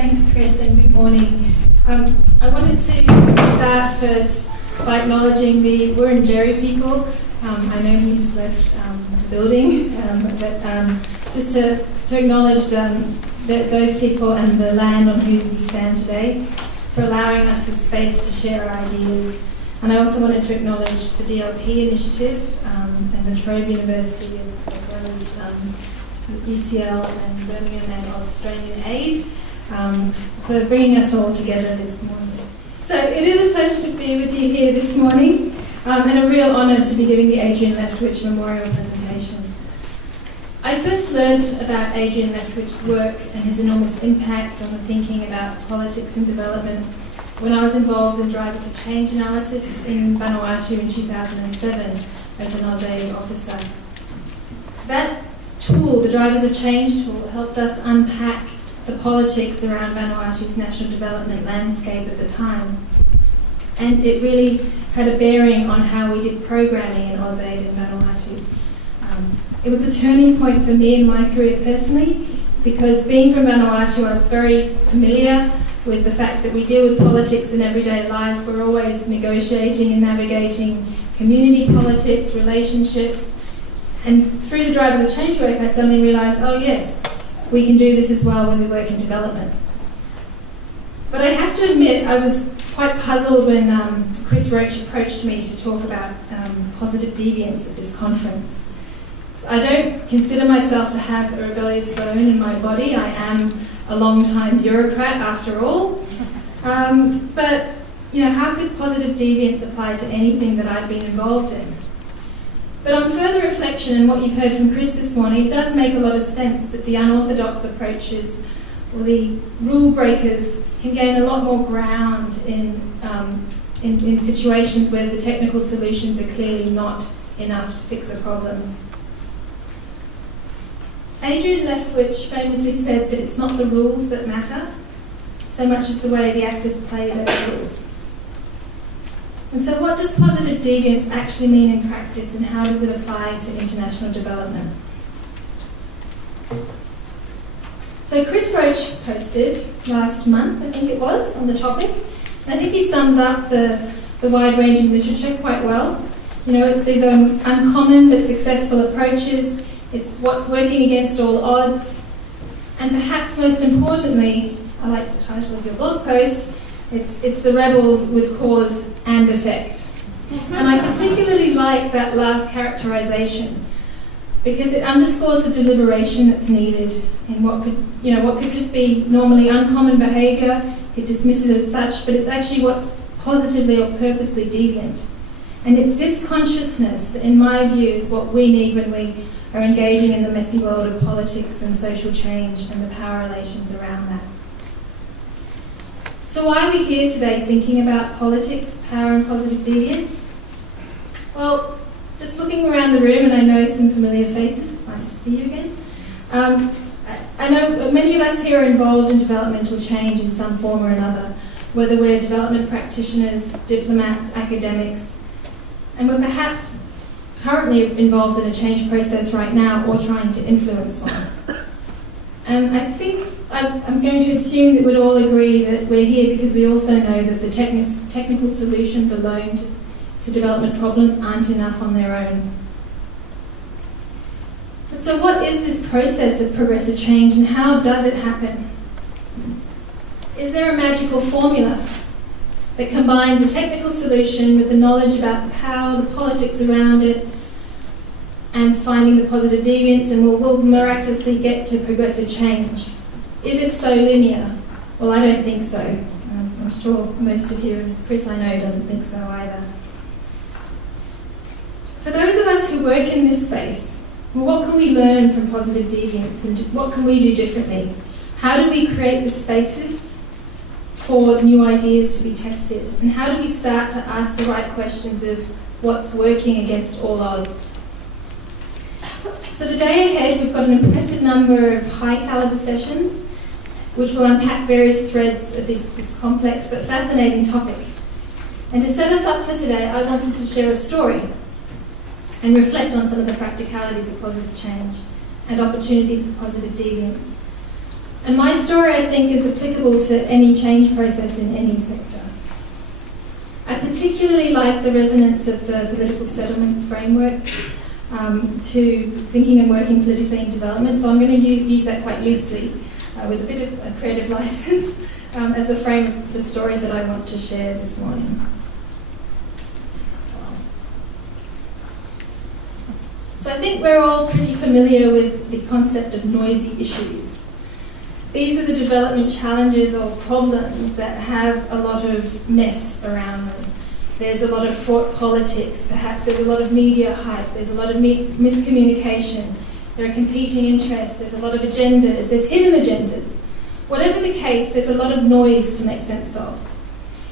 Thanks, Chris, and good morning. I wanted to start first by acknowledging the Wurundjeri people. I know he has left the building, but just to acknowledge those people and the land on whom we stand today, for allowing us the space to share our ideas. And I also wanted to acknowledge the DLP initiative and the Trobe University, as well as UCL and Birmingham and Australian Aid, for bringing us all together this morning. So it is a pleasure to be with you here this morning, and a real honour to be giving the Adrian Leftwich Memorial presentation. I first learnt about Adrian Leftwich's work and his enormous impact on the thinking about politics and development when I was involved in Drivers of Change analysis in Vanuatu in 2007 as an AusAid officer. That tool, the Drivers of Change tool, helped us unpack the politics around Vanuatu's national development landscape at the time. And it really had a bearing on how we did programming in AusAid in Vanuatu. It was a turning point for me in my career personally, because being from Vanuatu, I was very familiar with the fact that we deal with politics in everyday life. We're always negotiating and navigating community politics, relationships. And through the Drivers of Change work, I suddenly realised, oh yes, we can do this as well when we work in development. But I have to admit, I was quite puzzled when Chris Roach approached me to talk about positive deviance at this conference. So I don't consider myself to have a rebellious bone in my body. I am a long-time bureaucrat after all. But how could positive deviance apply to anything that I've been involved in? But on further reflection and what you've heard from Chris this morning, it does make a lot of sense that the unorthodox approaches or the rule breakers can gain a lot more ground in situations where the technical solutions are clearly not enough to fix a problem. Adrian Leftwich famously said that it's not the rules that matter so much as the way the actors play those rules. And so what does positive deviance actually mean in practice, and how does it apply to international development? So Chris Roach posted last month, I think it was, on the topic, and I think he sums up the wide-ranging literature quite well. It's these uncommon but successful approaches. It's what's working against all odds. And perhaps most importantly, I like the title of your blog post, it's the rebels with cause and effect. And I particularly like that last characterization, because it underscores the deliberation that's needed in what could just be normally uncommon behaviour. You could dismiss it as such, but it's actually what's positively or purposely deviant. And it's this consciousness that, in my view, is what we need when we are engaging in the messy world of politics and social change and the power relations around that. So why are we here today thinking about politics, power and positive deviance? Well, just looking around the room, and I know some familiar faces, nice to see you again. I know many of us here are involved in developmental change in some form or another, whether we're development practitioners, diplomats, academics, and we're perhaps currently involved in a change process right now or trying to influence one. And I think I'm going to assume that we'd all agree that we're here because we also know that the technical solutions alone to development problems aren't enough on their own. But so what is this process of progressive change, and how does it happen? Is there a magical formula that combines a technical solution with the knowledge about the power, the politics around it, and finding the positive deviance, and we'll miraculously get to progressive change? Is it so linear? Well, I don't think so. I'm sure most of you, and Chris I know doesn't think so either. For those of us who work in this space, well, what can we learn from positive deviance, and what can we do differently? How do we create the spaces for new ideas to be tested? And how do we start to ask the right questions of what's working against all odds? So the day ahead, we've got an impressive number of high-caliber sessions which will unpack various threads of this complex but fascinating topic. And to set us up for today, I wanted to share a story and reflect on some of the practicalities of positive change and opportunities for positive deviance. And my story, I think, is applicable to any change process in any sector. I particularly like the resonance of the political settlements framework to thinking and working politically in development, so I'm going to use that quite loosely with a bit of a creative license as the frame of the story that I want to share this morning. So I think we're all pretty familiar with the concept of noisy issues. These are the development challenges or problems that have a lot of mess around them. There's a lot of fraught politics, perhaps there's a lot of media hype, there's a lot of miscommunication, there are competing interests, there's a lot of agendas, there's hidden agendas. Whatever the case, there's a lot of noise to make sense of.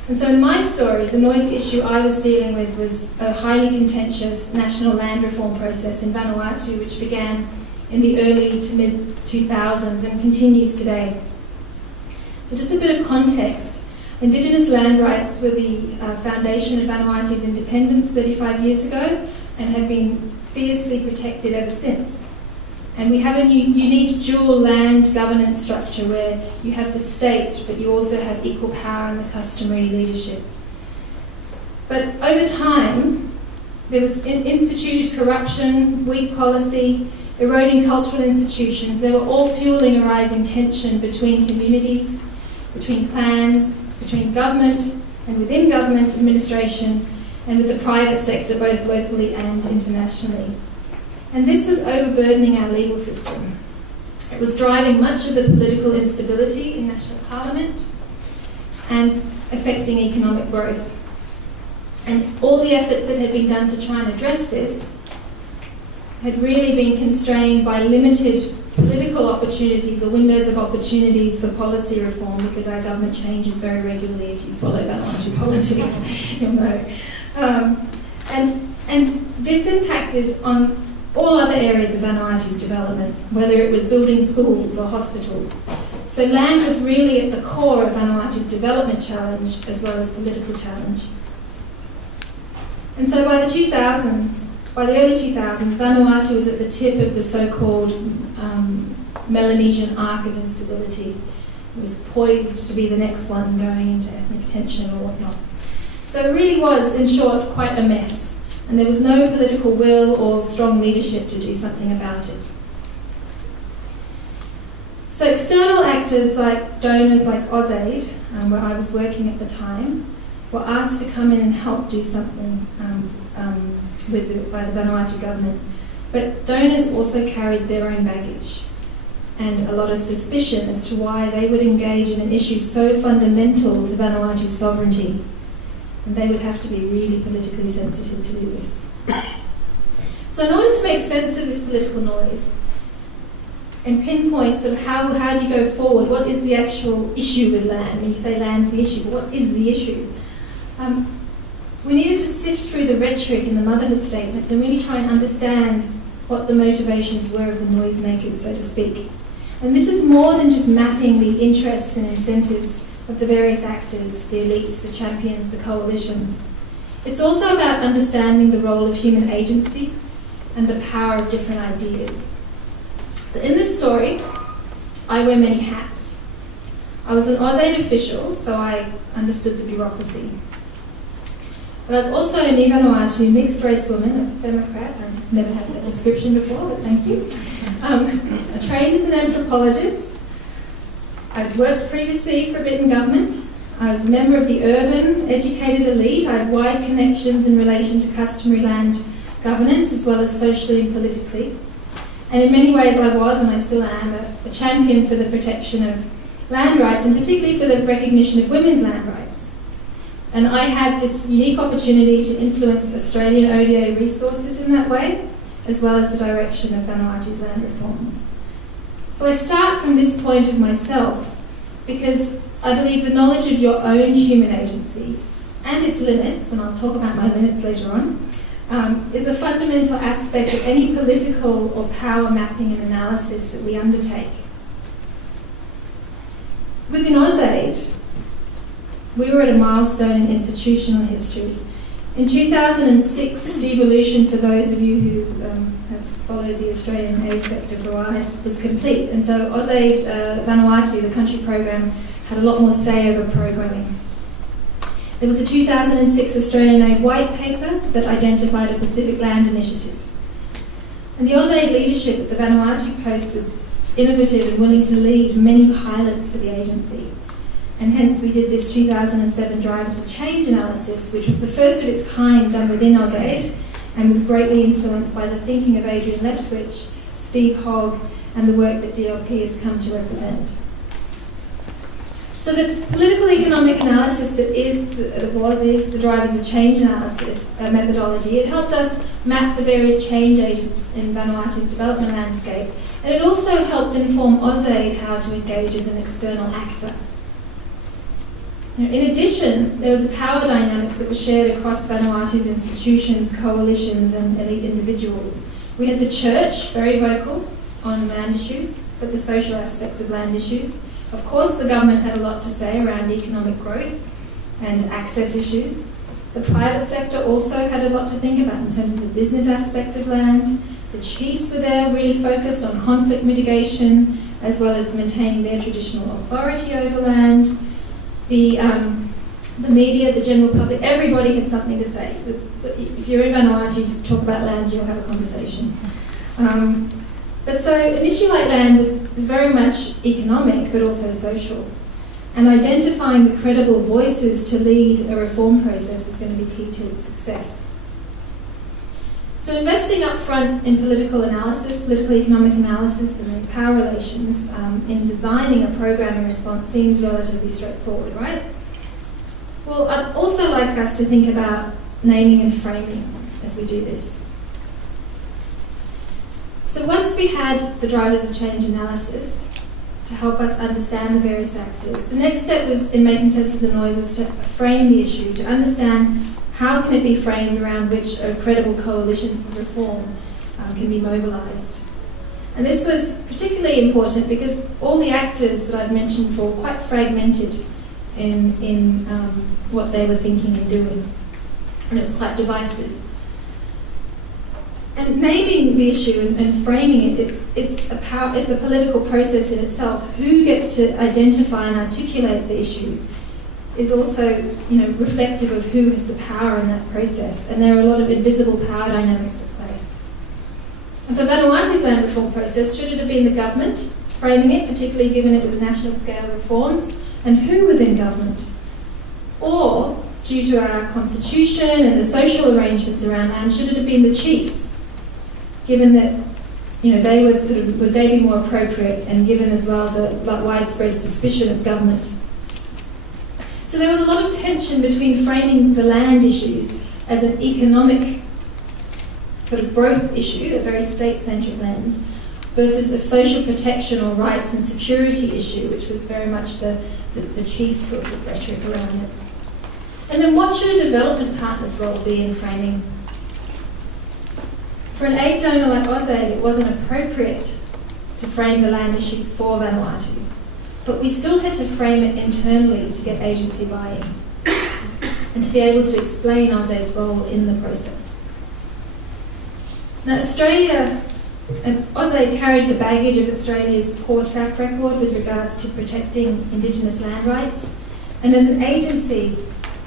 And so in my story, the noisy issue I was dealing with was a highly contentious national land reform process in Vanuatu, which began in the early to mid-2000s and continues today. So just a bit of context. Indigenous land rights were the foundation of Vanuatu's independence 35 years ago and have been fiercely protected ever since. And we have a unique dual land governance structure where you have the state, but you also have equal power in the customary leadership. But over time, there was instituted corruption, weak policy, eroding cultural institutions. They were all fueling a rising tension between communities, between clans, between government and within government administration, and with the private sector, both locally and internationally. And this was overburdening our legal system. It was driving much of the political instability in national parliament and affecting economic growth. And all the efforts that had been done to try and address this had really been constrained by limited political opportunities or windows of opportunities for policy reform, because our government changes very regularly. If you follow Vanuatu politics, you'll know. And this impacted on all other areas of Vanuatu's development, whether it was building schools or hospitals. So land was really at the core of Vanuatu's development challenge as well as political challenge. And so by the early 2000s, Vanuatu was at the tip of the so-called Melanesian arc of instability. It was poised to be the next one going into ethnic tension or whatnot. So it really was, in short, quite a mess. And there was no political will or strong leadership to do something about it. So external actors like donors like AusAid, where I was working at the time, were asked to come in and help do something by the Vanuatu government. But donors also carried their own baggage and a lot of suspicion as to why they would engage in an issue so fundamental to Vanuatu's sovereignty. And they would have to be really politically sensitive to do this. So in order to make sense of this political noise and pinpoint sort of how do you go forward, what is the actual issue with land? When you say land's the issue, but what is the issue? We needed to sift through the rhetoric in the motherhood statements and really try and understand what the motivations were of the noisemakers, so to speak. And this is more than just mapping the interests and incentives of the various actors, the elites, the champions, the coalitions. It's also about understanding the role of human agency and the power of different ideas. So in this story, I wear many hats. I was an AusAid official, so I understood the bureaucracy. But I was also an Vanuatu mixed-race woman, a Democrat. I've never had that description before, but thank you. I trained as an anthropologist. I'd worked previously for a bit in government. I was a member of the urban, educated elite. I had wide connections in relation to customary land governance, as well as socially and politically. And in many ways I was, and I still am, a champion for the protection of land rights, and particularly for the recognition of women's land rights. And I had this unique opportunity to influence Australian ODA resources in that way, as well as the direction of Vanuatu's land reforms. So I start from this point of myself, because I believe the knowledge of your own human agency and its limits, and I'll talk about my limits later on, is a fundamental aspect of any political or power mapping and analysis that we undertake. Within AusAid, we were at a milestone in institutional history. In 2006, devolution, for those of you who have followed followed the Australian aid sector for a while, was complete. And so AusAid Vanuatu, the country program, had a lot more say over programming. There was a 2006 Australian aid white paper that identified a Pacific Land Initiative. And the AusAid leadership at the Vanuatu post was innovative and willing to lead many pilots for the agency. And hence we did this 2007 Drivers of Change analysis, which was the first of its kind done within AusAid, and was greatly influenced by the thinking of Adrian Leftwich, Steve Hogg, and the work that DLP has come to represent. So the political economic analysis that is the Drivers of Change analysis methodology, it helped us map the various change agents in Vanuatu's development landscape, and it also helped inform AusAid how to engage as an external actor. Now, in addition, there were the power dynamics that were shared across Vanuatu's institutions, coalitions, and elite individuals. We had the church, very vocal on land issues, but the social aspects of land issues. Of course, the government had a lot to say around economic growth and access issues. The private sector also had a lot to think about in terms of the business aspect of land. The chiefs were there really focused on conflict mitigation, as well as maintaining their traditional authority over land. The media, the general public, everybody had something to say. So if you're in Vanuatu, you talk about land, you'll have a conversation. But so an issue like land was very much economic, but also social. And identifying the credible voices to lead a reform process was going to be key to its success. So investing upfront in political analysis, political economic analysis, and then power relations in designing a program in response seems relatively straightforward, right? Well, I'd also like us to think about naming and framing as we do this. So once we had the Drivers of Change analysis to help us understand the various actors, the next step was, in making sense of the noise, was to frame the issue, to understand how can it be framed around which a credible coalition for reform can be mobilised. And this was particularly important because all the actors that I've mentioned before were quite fragmented in what they were thinking and doing. And it was quite divisive. And naming the issue and framing it, it's a political process in itself. Who gets to identify and articulate the issue is also, reflective of who has the power in that process. And there are a lot of invisible power dynamics at play. And for Vanuatu's land reform process, should it have been the government framing it, particularly given it was national scale reforms, and who within government? Or, due to our constitution and the social arrangements around land, should it have been the chiefs, given that they were would they be more appropriate, and given as well the widespread suspicion of government? So there was a lot of tension between framing the land issues as an economic sort of growth issue, a very state-centric lens, versus a social protection or rights and security issue, which was very much the chief's sort of rhetoric around it. And then what should a development partner's role be in framing? For an aid donor like AusAid, it wasn't appropriate to frame the land issues for Vanuatu, but we still had to frame it internally to get agency buy-in and to be able to explain AusAid's role in the process. Now, Australia and AusAid carried the baggage of Australia's poor track record with regards to protecting Indigenous land rights, and as an agency,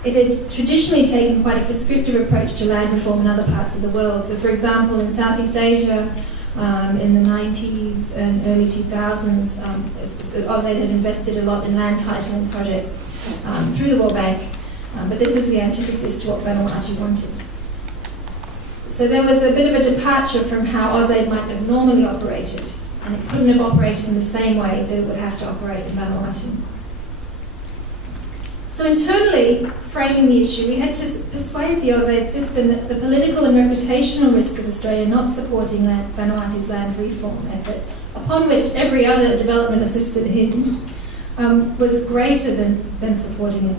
it had traditionally taken quite a prescriptive approach to land reform in other parts of the world. So, for example, in Southeast Asia, in the 90s and early 2000s, AusAid had invested a lot in land titling projects through the World Bank, but this was the antithesis to what Vanuatu wanted. So there was a bit of a departure from how AusAid might have normally operated, and it couldn't have operated in the same way that it would have to operate in Vanuatu. So internally, framing the issue, we had to persuade the AusAid system that the political and reputational risk of Australia not supporting Vanuatu's land reform effort, upon which every other development assistant hinged, was greater than supporting it.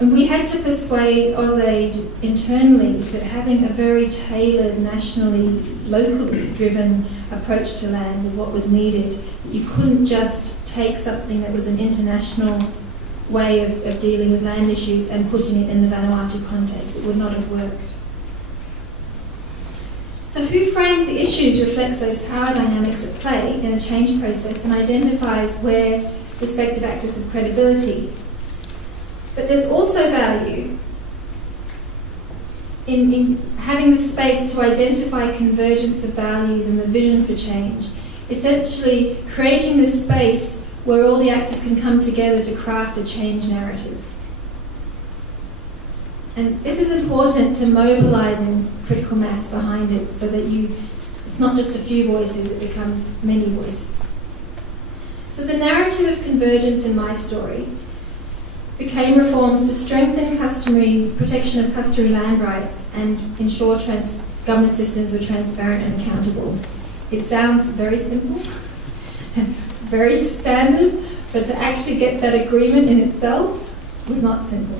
And we had to persuade AusAid internally that having a very tailored, nationally, locally driven approach to land was what was needed. You couldn't just take something that was an international way of dealing with land issues and putting it in the Vanuatu context. It would not have worked. So who frames the issues reflects those power dynamics at play in a change process and identifies where respective actors have credibility. But there's also value in having the space to identify convergence of values and the vision for change, essentially creating this space where all the actors can come together to craft a change narrative. And this is important to mobilising critical mass behind it so that it's not just a few voices, it becomes many voices. So the narrative of convergence in my story became reforms to strengthen protection of customary land rights and ensure government systems were transparent and accountable. It sounds very simple, very standard, but to actually get that agreement in itself was not simple.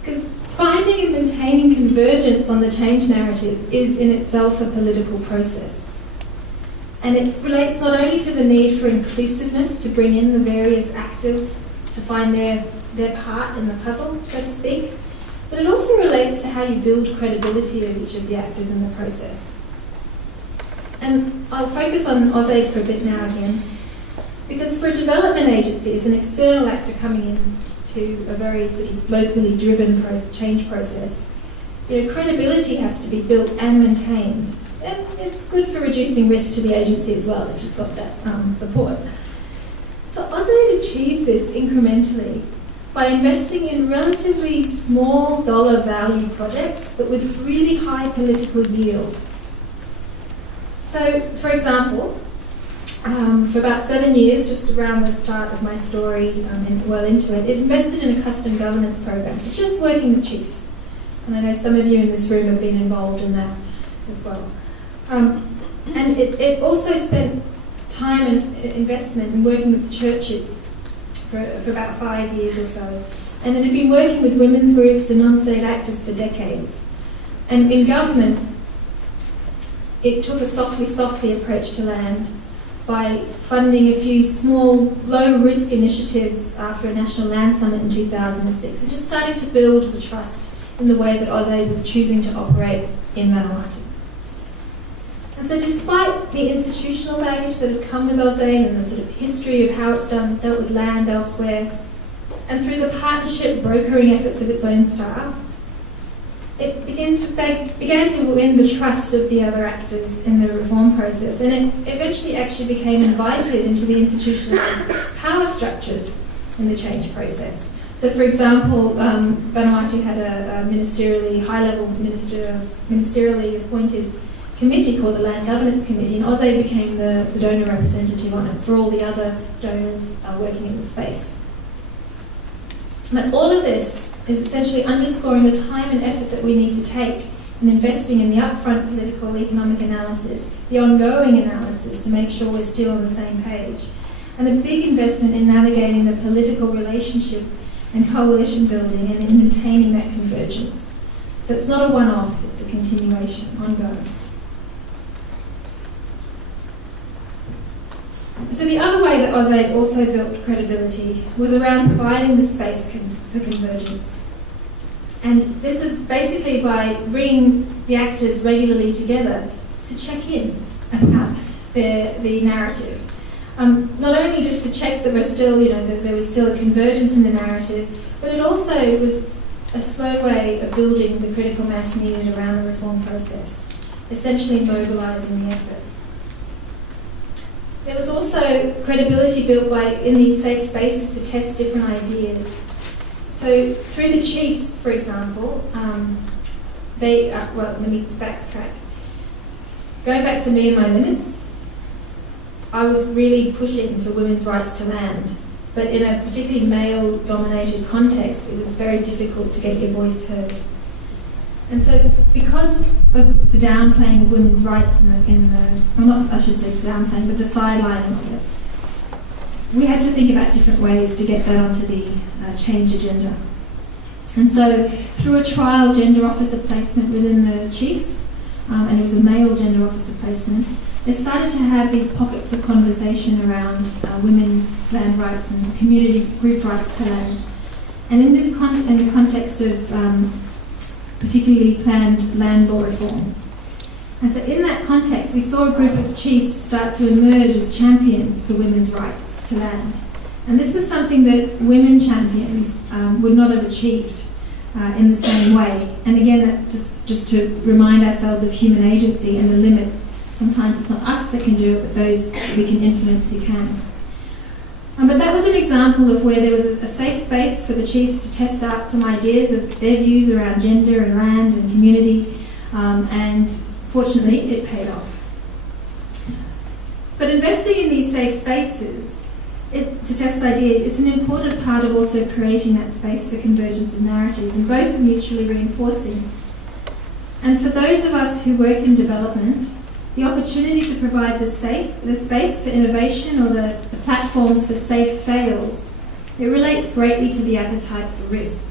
Because finding and maintaining convergence on the change narrative is in itself a political process. And it relates not only to the need for inclusiveness to bring in the various actors to find their part in the puzzle, so to speak, but it also relates to how you build credibility of each of the actors in the process. And I'll focus on AusAid for a bit now again, because for a development agency, as an external actor coming in to a very sort of locally driven change process, credibility has to be built and maintained. And it's good for reducing risk to the agency as well if you've got that support. So AusAid achieved this incrementally by investing in relatively small dollar value projects, but with really high political yield. So, for example, for about 7 years, just around the start of my story and well into it, it invested in a custom governance program, so just working with chiefs. And I know some of you in this room have been involved in that as well. And it also spent time and investment in working with the churches for about 5 years or so. And then had been working with women's groups and non-state actors for decades. And in government, it took a softly approach to land by funding a few small, low-risk initiatives after a National Land Summit in 2006, and just starting to build the trust in the way that AusAid was choosing to operate in Vanuatu. And so despite the institutional baggage that had come with AusAid and the sort of history of how it's dealt with land elsewhere, and through the partnership brokering efforts of its own staff, it began to win the trust of the other actors in the reform process, and it eventually actually became invited into the institutionalised power structures in the change process. So, for example, Vanuatu had a high-level ministerially appointed committee called the Land Governance Committee, and AusAid became the donor representative on it for all the other donors working in the space. But all of this is essentially underscoring the time and effort that we need to take in investing in the upfront political economic analysis, the ongoing analysis to make sure we're still on the same page, and a big investment in navigating the political relationship and coalition building and in maintaining that convergence. So it's not a one-off, it's a continuation, ongoing. So the other way that AusAid also built credibility was around providing the space for convergence. And this was basically by bringing the actors regularly together to check in about the narrative. Not only just to check that there was still a convergence in the narrative, but it also was a slow way of building the critical mass needed around the reform process, essentially mobilising the effort. There was also credibility built in these safe spaces to test different ideas. So through the chiefs, for example, let me backtrack. Going back to me and my limits, I was really pushing for women's rights to land, but in a particularly male-dominated context, it was very difficult to get your voice heard. And so because of the downplaying of women's rights the sidelining of it, we had to think about different ways to get that onto the change agenda. And so through a trial gender officer placement within the chiefs, and it was a male gender officer placement, they started to have these pockets of conversation around women's land rights and community group rights to land. And in the context of particularly planned land law reform. And so in that context, we saw a group of chiefs start to emerge as champions for women's rights to land. And this was something that women champions would not have achieved in the same way. And again, that just to remind ourselves of human agency and the limits. Sometimes it's not us that can do it, but those we can influence who can. But that was an example of where there was a safe space for the chiefs to test out some ideas of their views around gender and land and community, and fortunately it paid off. But investing in these safe spaces to test ideas, it's an important part of also creating that space for convergence of narratives, and both are mutually reinforcing. And for those of us who work in development, the opportunity to provide the space for innovation or the platforms for safe fails, it relates greatly to the appetite for risk.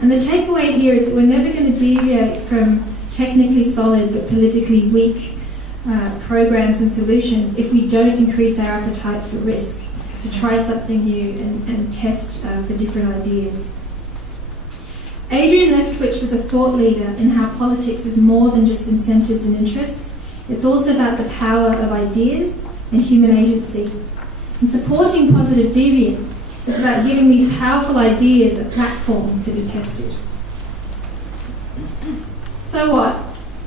And the takeaway here is that we're never going to deviate from technically solid but politically weak programs and solutions if we don't increase our appetite for risk, to try something new and test for different ideas. Adrian Leftwich was a thought leader in how politics is more than just incentives and interests. It's also about the power of ideas and human agency. And supporting positive deviance is about giving these powerful ideas a platform to be tested. So what?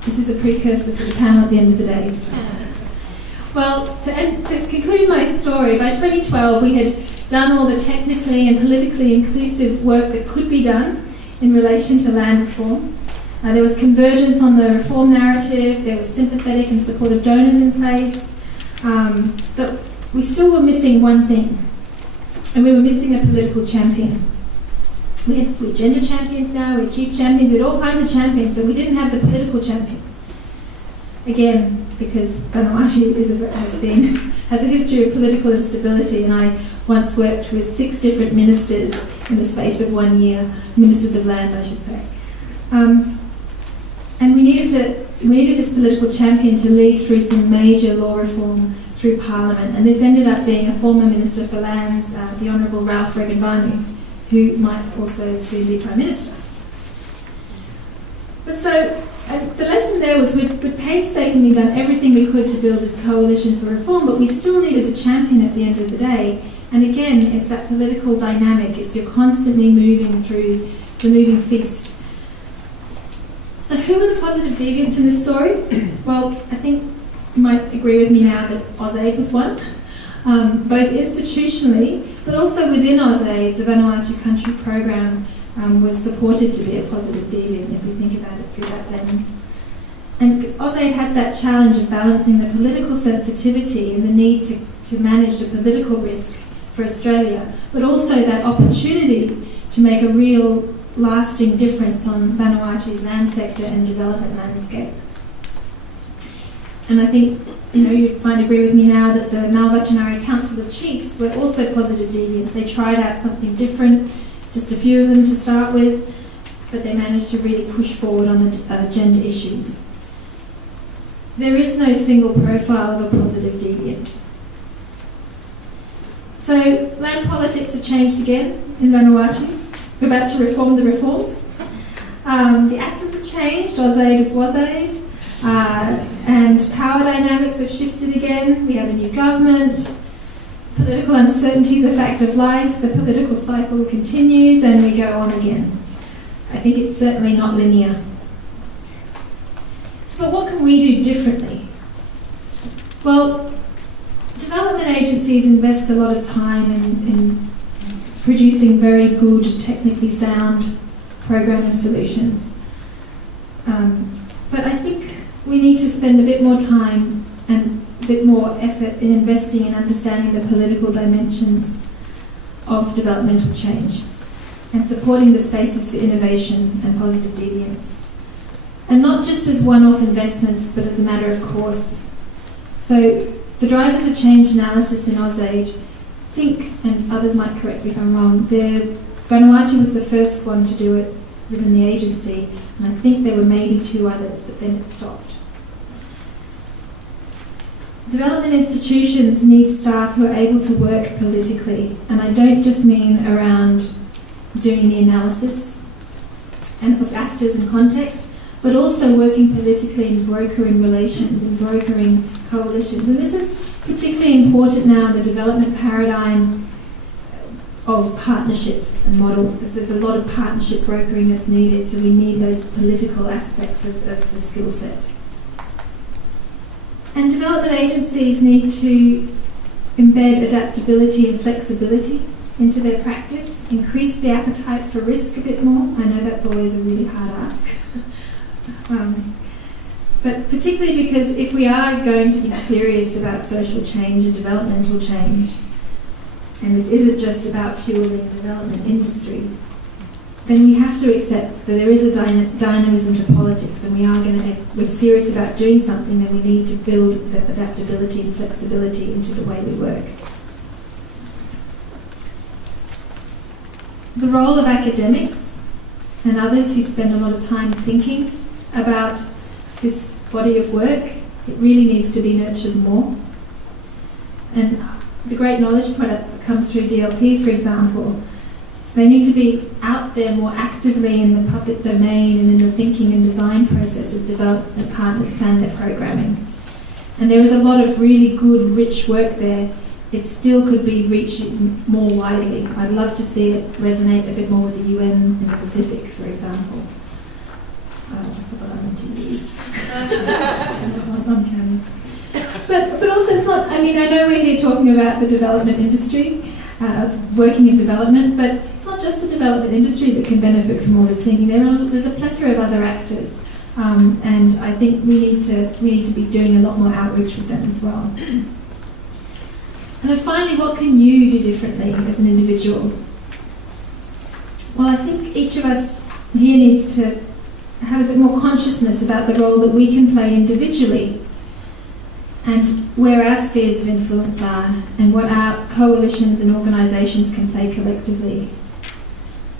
This is a precursor for the panel at the end of the day. Well, to conclude my story, by 2012 we had done all the technically and politically inclusive work that could be done in relation to land reform. There was convergence on the reform narrative, there was sympathetic and supportive donors in place, but we still were missing one thing, and we were missing a political champion. We're gender champions now, we're chief champions, we had all kinds of champions, but we didn't have the political champion. Again, because Vanuatu has a history of political instability, and I once worked with 6 different ministers in the space of 1 year, ministers of land, I should say. And we needed this political champion to lead through some major law reform through Parliament, and this ended up being a former Minister for Lands, the Honourable Ralph Regan-Vanu, who might also soon be Prime Minister. But so, the lesson there was we'd painstakingly done everything we could to build this coalition for reform, but we still needed a champion at the end of the day. And again, it's that political dynamic. It's you're constantly moving through the moving feast. So who are the positive deviants in this story? Well, I think you might agree with me now that AusAid was one, both institutionally, but also within AusAid, the Vanuatu Country Program was supported to be a positive deviant, if we think about it through that lens. And AusAid had that challenge of balancing the political sensitivity and the need to manage the political risk for Australia, but also that opportunity to make a real lasting difference on Vanuatu's land sector and development landscape. And I think you might agree with me now that the Malvatunari Council of Chiefs were also positive deviants. They tried out something different, just a few of them to start with, but they managed to really push forward on the gender issues. There is no single profile of a positive deviant. So land politics have changed again in Vanuatu. We're about to reform the reforms. The actors have changed, AusAid is WASAID, and power dynamics have shifted again. We have a new government. Political uncertainty is a fact of life. The political cycle continues and we go on again. I think it's certainly not linear. So what can we do differently? Well, development agencies invest a lot of time in producing very good, technically sound programming solutions. But I think we need to spend a bit more time and a bit more effort in investing in understanding the political dimensions of developmental change and supporting the spaces for innovation and positive deviance. And not just as one-off investments, but as a matter of course. So the drivers of change analysis in AusAid, and others might correct me if I'm wrong, Vanuatu was the first one to do it within the agency, and I think there were maybe 2 others, but then it stopped. Development institutions need staff who are able to work politically, and I don't just mean around doing the analysis and of actors and context, but also working politically and brokering relations and brokering coalitions. And this is particularly important now in the development paradigm of partnerships and models, because there's a lot of partnership brokering that's needed, so we need those political aspects of the skill set. And development agencies need to embed adaptability and flexibility into their practice, increase the appetite for risk a bit more. I know that's always a really hard ask. But particularly because if we are going to be serious about social change and developmental change, and this isn't just about fueling the development industry, then we have to accept that there is a dynamism to politics, and if we're serious about doing something, then we need to build that adaptability and flexibility into the way we work. The role of academics and others who spend a lot of time thinking about this body of work, it really needs to be nurtured more. And the great knowledge products that come through DLP, for example, they need to be out there more actively in the public domain and in the thinking and design process as development partners plan their programming. And there is a lot of really good, rich work there. It still could be reached more widely. I'd love to see it resonate a bit more with the UN in the Pacific, for example. I forgot I meant to you. But also it's not, I know we're here talking about the development industry, working in development, but it's not just the development industry that can benefit from all this thinking. There's a plethora of other actors, and I think we need to be doing a lot more outreach with them as well. And then finally, what can you do differently as an individual? Well, I think each of us here needs to have a bit more consciousness about the role that we can play individually, and where our spheres of influence are, and what our coalitions and organisations can play collectively.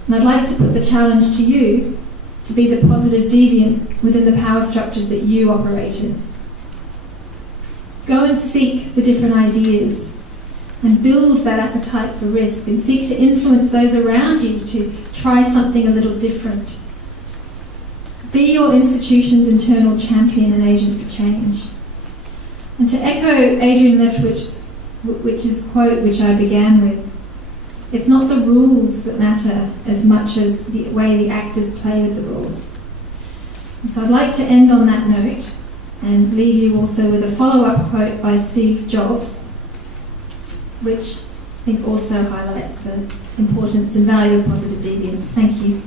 And I'd like to put the challenge to you to be the positive deviant within the power structures that you operate in. Go and seek the different ideas and build that appetite for risk, and seek to influence those around you to try something a little different. Be your institution's internal champion and agent for change. And to echo Adrian Leftwich's quote, which I began with, it's not the rules that matter as much as the way the actors play with the rules. And so I'd like to end on that note and leave you also with a follow-up quote by Steve Jobs, which I think also highlights the importance and value of positive deviance. Thank you.